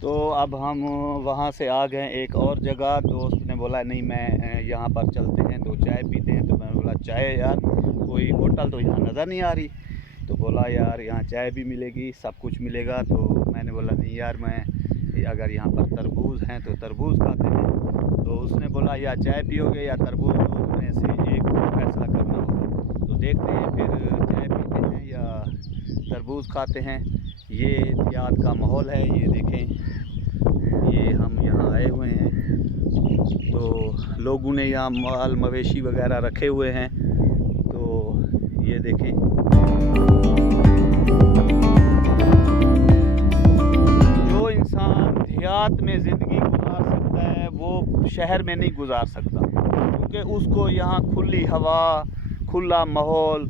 तो अब हम वहाँ से आ गए एक और जगह। दोस्त ने बोला नहीं मैं यहाँ पर चलते हैं तो चाय पीते हैं। तो मैंने बोला चाय यार, कोई होटल तो यहाँ नज़र नहीं आ रही। तो बोला यार यहाँ चाय भी मिलेगी, सब कुछ मिलेगा। तो मैंने बोला नहीं यार, मैं अगर यहाँ पर तरबूज हैं तो तरबूज खाते हैं। तो उसने बोला या चाय पियोगे या तरबूज, दो में से एक फैसला करना होगा। तो देखते हैं फिर चाय पीते हैं या तरबूज खाते हैं। ये देहात का माहौल है, ये देखें, ये हम यहाँ आए हुए हैं तो लोगों ने यहाँ माल मवेशी वगैरह रखे हुए हैं। तो ये देखें, जो इंसान देहात में ज़िंदगी गुजार सकता है वो शहर में नहीं गुजार सकता, क्योंकि उसको यहाँ खुली हवा, खुला माहौल,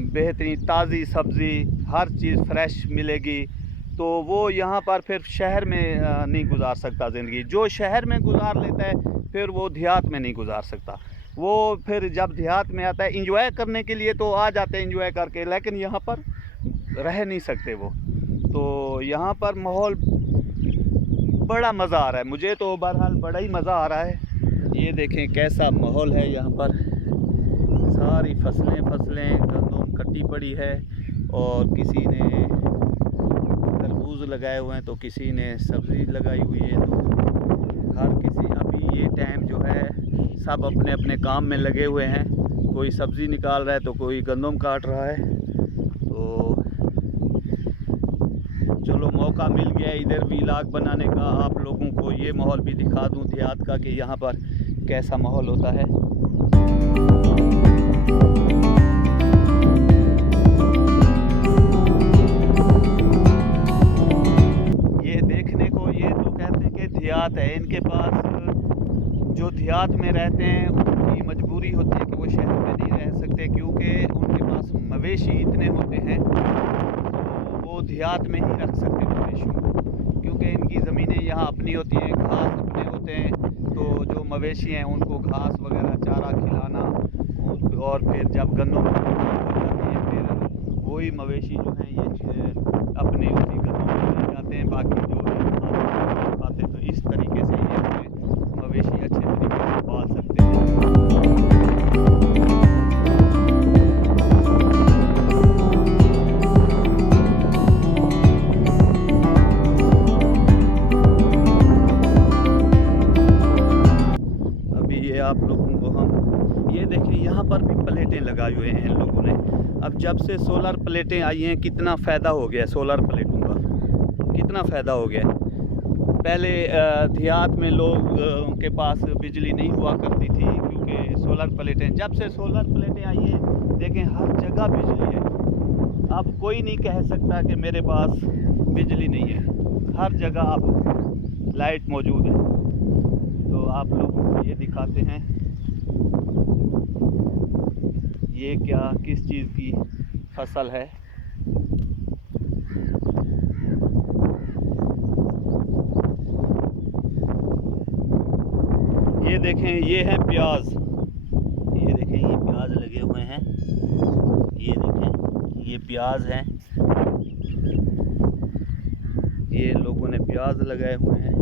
बेहतरीन ताज़ी सब्ज़ी, हर चीज़ फ्रेश मिलेगी। तो वो यहाँ पर फिर शहर में नहीं गुजार सकता ज़िंदगी। जो शहर में गुजार लेता है फिर वो देहात में नहीं गुजार सकता। वो फिर जब देहात में आता है इंजॉय करने के लिए तो आ जाते हैं इंजॉय करके, लेकिन यहाँ पर रह नहीं सकते वो। तो यहाँ पर माहौल बड़ा मज़ा आ रहा है, मुझे तो बहरहाल बड़ा ही मज़ा आ रहा है। ये देखें कैसा माहौल है यहाँ पर, सारी फसलें गंदम कटी पड़ी है और किसी ने तरबूज लगाए हुए हैं तो किसी ने सब्ज़ी लगाई हुई है। तो हर किसी अभी ये टाइम जो है सब अपने अपने काम में लगे हुए हैं, कोई सब्ज़ी निकाल रहा है तो कोई गंदम काट रहा है। तो चलो मौका मिल गया इधर व्लॉग बनाने का, आप लोगों को ये माहौल भी दिखा दूं देहात का कि यहाँ पर कैसा माहौल होता है। ये देखने को, ये तो कहते हैं कि देहात है, इनके पास जो देहात में रहते हैं उनकी मजबूरी होती है कि वो शहर में नहीं रह सकते, क्योंकि उनके पास मवेशी इतने होते हैं तो वो देहात में ही रख सकते मवेशियों को, क्योंकि इनकी ज़मीनें यहाँ अपनी होती हैं, घास अपने होते हैं। तो जो मवेशी हैं उनको घास वगैरह चारा खिलाना, और फिर जब गन्नों की हो जाती है फिर वही मवेशी जो हैं ये अपने उसी गन्नों में ले जाते हैं, बाकी जो है खाते हैं। तो इस तरीके से ये अपने मवेशी अच्छे तरीके से पाल सकते हैं। अभी ये आप लोगों को हम ये देखें, यहाँ पर भी प्लेटें लगाए हुए हैं इन लोगों ने। अब जब से सोलर प्लेटें आई हैं कितना फ़ायदा हो गया है, सोलर प्लेटों का कितना फ़ायदा हो गया है। पहले देहात में लोग के पास बिजली नहीं हुआ करती थी, क्योंकि सोलर प्लेटें, जब से सोलर प्लेटें आई हैं देखें हर जगह बिजली है। अब कोई नहीं कह सकता कि मेरे पास बिजली नहीं है, हर जगह अब लाइट मौजूद है। तो आप लोगों को ये दिखाते हैं ये क्या, किस चीज़ की फसल है। ये देखें, ये है प्याज, ये देखें ये प्याज लगे हुए हैं, ये देखें ये प्याज हैं, ये लोगों ने प्याज लगाए हुए हैं।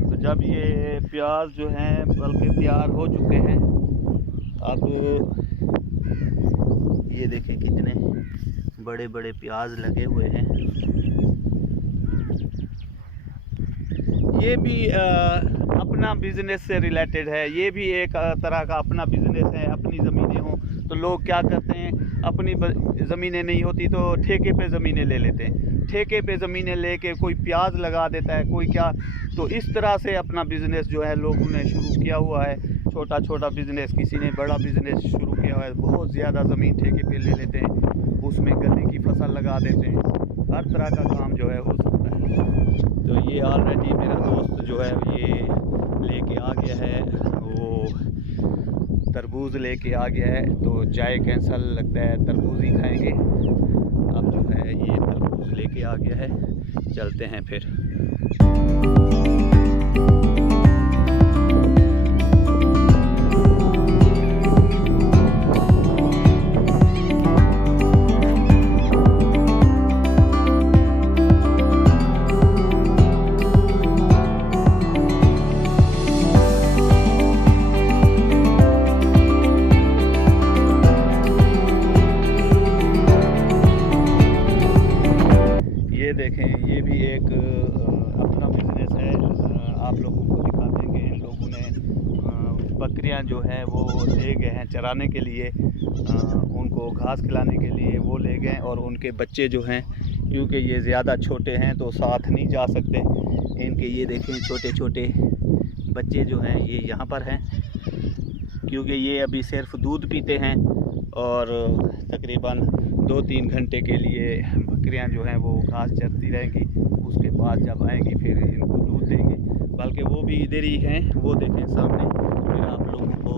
तो जब ये प्याज जो हैं बल्कि तैयार हो चुके हैं, अब ये देखें कितने बड़े बड़े प्याज लगे हुए हैं। ये भी अपना बिज़नेस से रिलेटेड है, ये भी एक तरह का अपना बिज़नेस है। अपनी ज़मीनें हों तो लोग क्या करते हैं, अपनी ज़मीनें नहीं होती तो ठेके पे ज़मीनें ले लेते हैं, ठेके पे ज़मीनें लेके कोई प्याज लगा देता है, कोई क्या। तो इस तरह से अपना बिज़नेस जो है लोगों ने शुरू किया हुआ है, छोटा छोटा बिज़नेस। किसी ने बड़ा बिज़नेस शुरू किया हुआ है, बहुत ज़्यादा ज़मीन ठेके पे ले लेते हैं, उसमें गन्ने की फसल लगा देते हैं। हर तरह का काम जो है हो सकता है। तो ये ऑलरेडी मेरा दोस्त जो है ये लेके आ गया है, वो तरबूज लेके आ गया है। तो चाय कैंसल लगता है, तरबूज ही खाएंगे। अब जो है ये तरबूज लेके आ गया है, चलते हैं फिर। गए हैं चराने के लिए, उनको घास खिलाने के लिए वो ले गए। और उनके बच्चे जो हैं, क्योंकि ये ज़्यादा छोटे हैं तो साथ नहीं जा सकते इनके, ये देखें छोटे छोटे बच्चे जो हैं ये यहाँ पर हैं, क्योंकि ये अभी सिर्फ दूध पीते हैं और तकरीबन 2-3 घंटे के लिए बकरियां जो हैं वो घास चरती रहेंगी। उसके बाद जब आएंगी फिर इनको दूध देंगे, बल्कि वो भी इधर ही हैं, वो देखें सामने, फिर आप लोगों को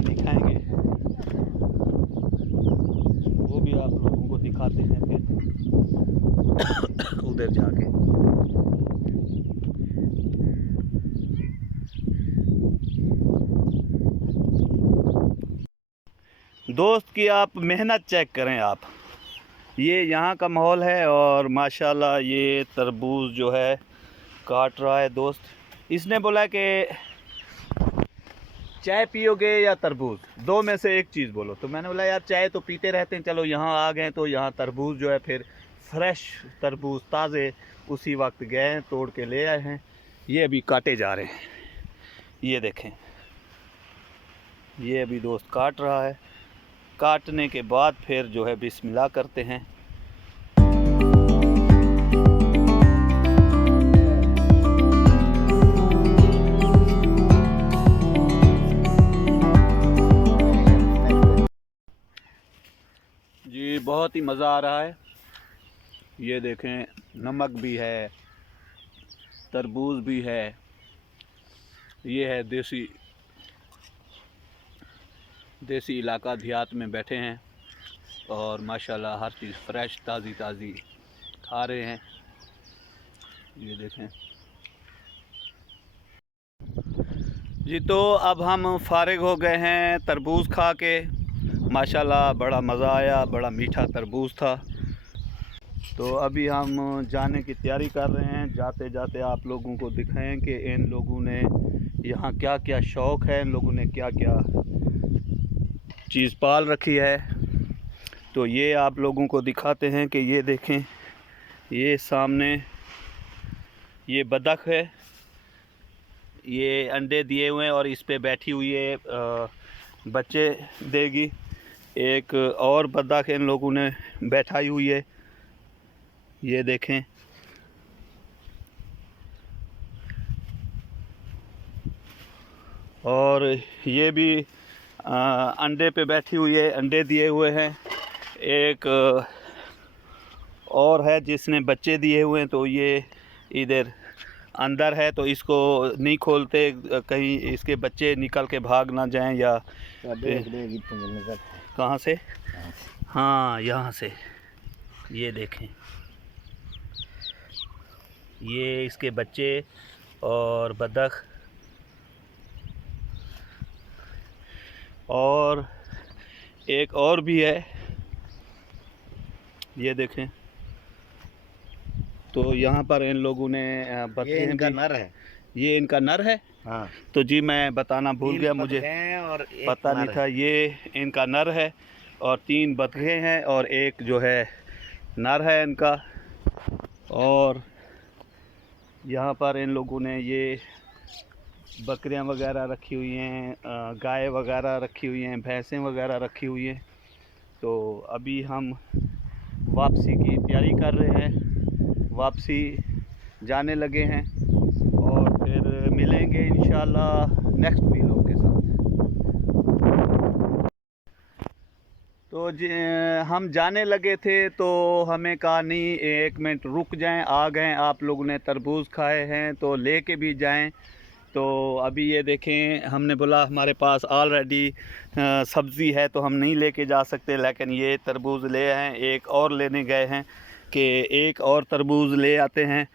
दिखाएंगे, वो भी आप लोगों को दिखाते हैं फिर उधर जाके। दोस्त की आप मेहनत चेक करें आप, ये यहाँ का माहौल है और माशाल्लाह ये तरबूज जो है काट रहा है दोस्त। इसने बोला कि चाय पियोगे या तरबूज, दो में से एक चीज़ बोलो। तो मैंने बोला यार चाय तो पीते रहते हैं, चलो यहाँ आ गए तो यहाँ तरबूज जो है, फिर फ्रेश तरबूज ताज़े उसी वक्त गए तोड़ के ले आए हैं। ये अभी काटे जा रहे हैं, ये देखें, ये अभी दोस्त काट रहा है। काटने के बाद फिर जो है बिस्मिल्लाह करते हैं। जी बहुत ही मज़ा आ रहा है। ये देखें, नमक भी है, तरबूज भी है, ये है देसी इलाका, देहात में बैठे हैं और माशाल्लाह हर चीज़ फ्रेश ताज़ी ताज़ी खा रहे हैं। ये देखें जी। तो अब हम फारिग हो गए हैं तरबूज खा के, माशाल्लाह बड़ा मज़ा आया, बड़ा मीठा तरबूज था। तो अभी हम जाने की तैयारी कर रहे हैं। जाते जाते आप लोगों को दिखाएं कि इन लोगों ने यहाँ क्या क्या शौक़ है, इन लोगों ने क्या क्या चीज़ पाल रखी है। तो ये आप लोगों को दिखाते हैं कि ये देखें, ये सामने ये बतख है, ये अंडे दिए हुए हैं और इस पे बैठी हुई है, बच्चे देगी। एक और बतख इन लोगों ने बैठाई हुई है, ये देखें। और ये भी अंडे पे बैठी हुई है, अंडे दिए हुए हैं। एक और है जिसने बच्चे दिए हुए हैं, तो ये इधर अंदर है, तो इसको नहीं खोलते, कहीं इसके बच्चे निकल के भाग ना जाएं या कहाँ से। हाँ यहाँ से, ये देखें, ये इसके बच्चे और बतख। और एक और भी है, ये देखें। तो यहाँ पर इन लोगों ने ये इनका नर है, ये इनका नर है। हाँ। तो जी मैं बताना भूल गया, मुझे और पता नहीं था। ये इनका नर है और 3 बतखें हैं और एक जो है नर है इनका। और यहाँ पर इन लोगों ने ये बकरियां वगैरह रखी हुई हैं, गाय वगैरह रखी हुई हैं, भैंसें वगैरह रखी हुई हैं। तो अभी हम वापसी की तैयारी कर रहे हैं, वापसी जाने लगे हैं और फिर मिलेंगे इंशाल्लाह नेक्स्ट वीडियो के साथ। तो हम जाने लगे थे तो हमें कहा नहीं 1 मिनट रुक जाएं, आ गए आप लोगों ने तरबूज खाए हैं तो लेके भी जाएं। तो अभी ये देखें, हमने बोला हमारे पास ऑलरेडी सब्ज़ी है तो हम नहीं लेके जा सकते, लेकिन ये तरबूज ले आए। एक और लेने गए हैं कि एक और तरबूज ले आते हैं,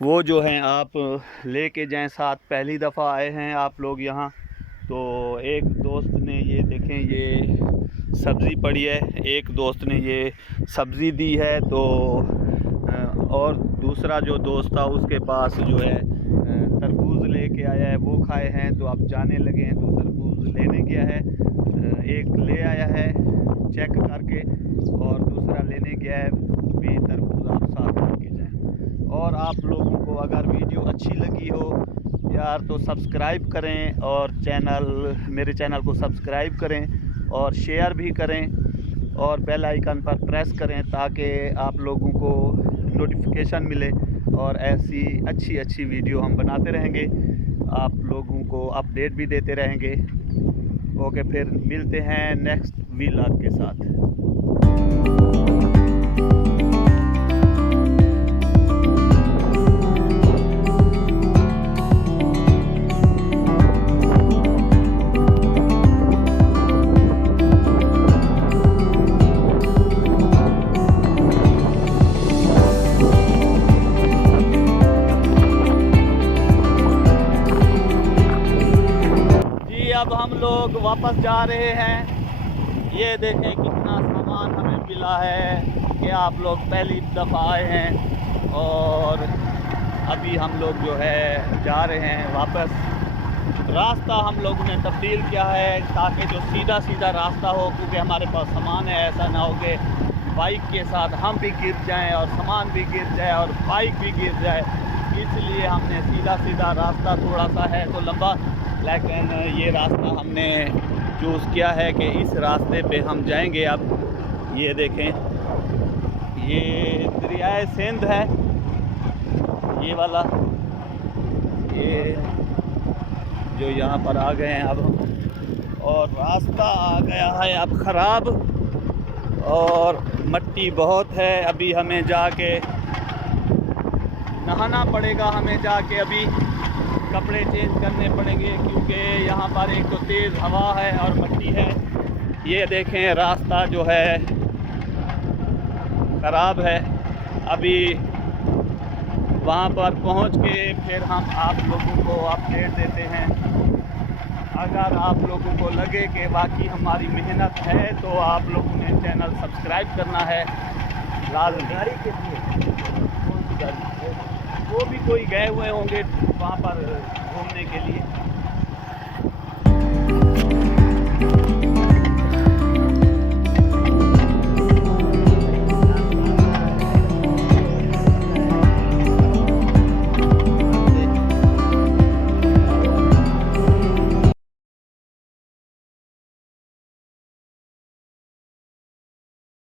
वो जो हैं आप लेके जाएं साथ। पहली दफ़ा आए हैं आप लोग यहाँ। तो एक दोस्त ने ये देखें, ये सब्ज़ी पड़ी है, एक दोस्त ने ये सब्ज़ी दी है। तो और दूसरा जो दोस्त था उसके पास जो है तरबूज लेके आया है, वो खाए हैं। तो अब जाने लगे हैं, तो तरबूज लेने गया है, एक ले आया है चेक करके और दूसरा लेने गया है, भी तरबूज आप साथ लेके जाएं। और आप लोगों को अगर वीडियो अच्छी लगी हो यार तो सब्सक्राइब करें और मेरे चैनल को सब्सक्राइब करें और शेयर भी करें और बेल आइकन पर प्रेस करें ताकि आप लोगों को नोटिफिकेशन मिले और ऐसी अच्छी अच्छी वीडियो हम बनाते रहेंगे, आप लोगों को अपडेट भी देते रहेंगे। ओके, फिर मिलते हैं नेक्स्ट व्लॉग के साथ। अब हम लोग वापस जा रहे हैं। ये देखें कितना सामान हमें मिला है कि आप लोग पहली दफ़ा आए हैं और अभी हम लोग जो है जा रहे हैं वापस। रास्ता हम लोगों ने तब्दील किया है ताकि जो सीधा सीधा रास्ता हो, क्योंकि हमारे पास सामान है। ऐसा ना हो कि बाइक के साथ हम भी गिर जाएं और सामान भी गिर जाए और बाइक भी गिर जाए, इसलिए हमने सीधा सीधा रास्ता, थोड़ा सा है तो लंबा, लेकिन ये रास्ता हमने चूज़ किया है कि इस रास्ते पे हम जाएंगे। अब ये देखें, ये दरियाए सिंध है ये वाला, ये जो यहाँ पर आ गए हैं अब हम, और रास्ता आ गया है अब ख़राब और मट्टी बहुत है। अभी हमें जाके नहाना पड़ेगा, हमें जाके अभी कपड़े चेंज करने पड़ेंगे क्योंकि यहाँ पर एक तो तेज़ हवा है और मट्टी है। ये देखें रास्ता जो है ख़राब है। अभी वहाँ पर पहुँच के फिर हम आप लोगों को अपडेट देते हैं। अगर आप लोगों को लगे कि वाकई हमारी मेहनत है तो आप लोगों ने चैनल सब्सक्राइब करना है लाज़मी। गाड़ी कितनी है? कौन सी गाड़ी? वो भी कोई गए हुए होंगे वहाँ पर घूमने के लिए।